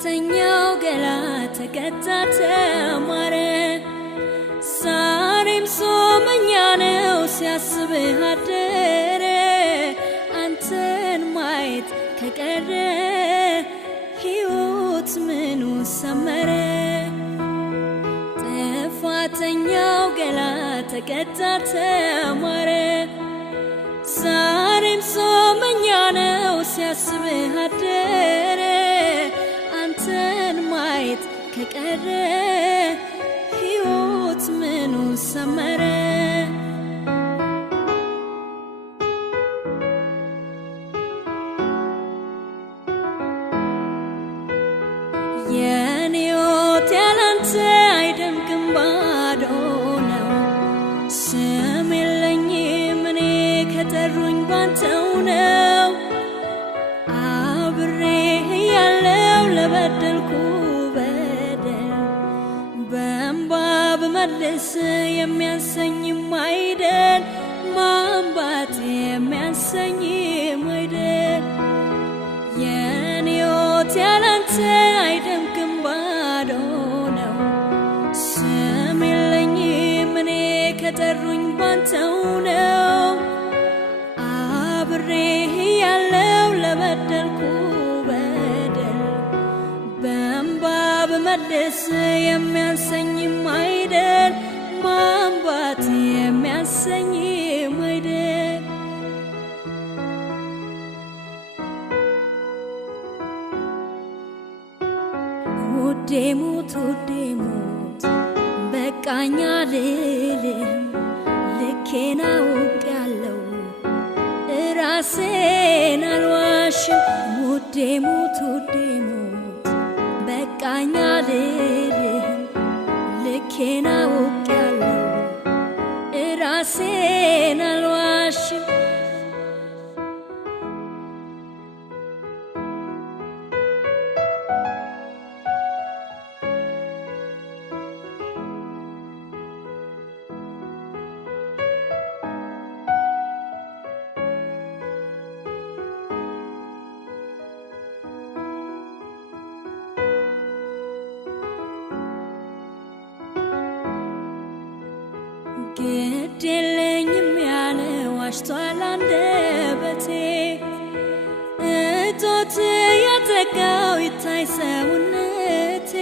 ጥፋተኛው ገላ ተቀጣ ተማረ ዛሬም ጾመኛ ነው ሲያስብህ አደረ አንተን ማየት ከቀረ ሕይወት ምኑ ሰመረ ጥፋተኛው ገላ ተቀጣ ተማረ ዛሬም ጾመኛ ነው ሲያስብህ አደረ አንተን ማየት ከቀረ ሕይወት ምኑ ሰመረ የኔ ሕይወት ያላንተ አይደምቅም ባዶ ነው ስም የለኝም እኔ ከጠሩኝ ባንተው ነው አብሬህ ያለው ለበደልኩ በደል በእንባ ብመልስ የሚያንሰኝም አይደል ማንባት የሚያንሰኝም አይደል የኔ ሕይወት ያላንተ አይደምቅም ባዶ ነው ስም የለኝም እኔ ከጠሩኝ ባንተው ነው አብሬህ ያለው ለበደልኩ በደል በእንባ ብመልስ የሚያንሰኝም አይደል ማንባት የሚያንሰኝም አይደል ውዴ ሞት በቃኝ አልልም ልኬን አውቄያለሁ ራሴን አልዋሽም ውዴ ሞት በቃኝ አልልም ልኬን አውቄያለሁ ራሴን አልዋሽም ግድ የለኝም ያለ ዋሽቷል አንደበቴ እጦት ያጠቃው ይታይ ሰውነቴ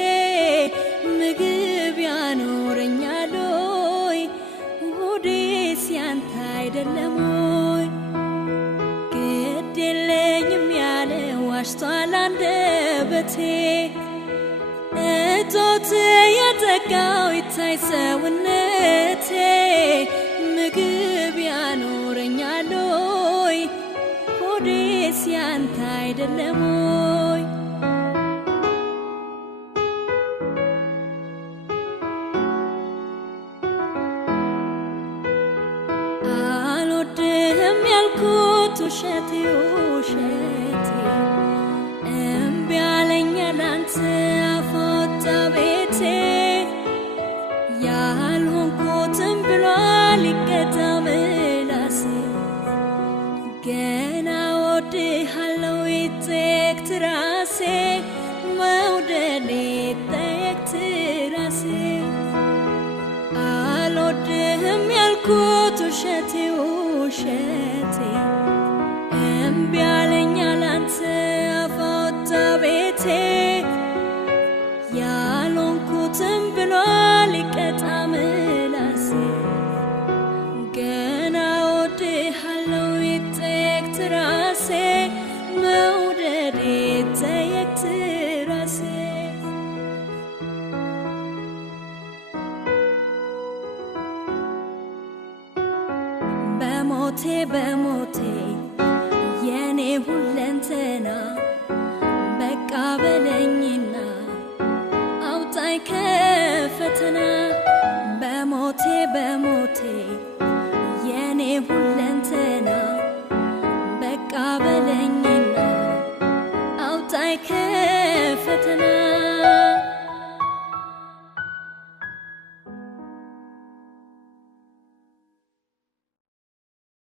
ምግብ ያኖረኛል ሆይ ሆዴስ ያንተ አይደለም ሆይ ግድ የለኝም ያለ ዋሽቷል አንደበቴ እጦት ያጠቃው ይታይ ሰውነቴ ምግብ ያኖረኛል ሆይ ሆዴስ ያንተ አይደለም ሆይ አልወድህም ያልኩት ውሸቴ እምቢ አለኝ ላንተ አፈወጣ ቤቴ ያልሆንኩትን ብሏል ይቀጣ ምላሴ ገና ወድሃለው ይጠየቅ ትራሴ መውደድ ይጠየቅ ትራሴ አልወድህም ያልኩት ውሸቴ እምቢ አለኝ ላንተ አፈወጣ ቤቴ ያልሆንኩትን ብሏል ይቀጣ ምላሴ ገና ወድሃለው ይጠየቅ ትራሴ መውደድ ይጠየቅ ትራሴ በሞቴ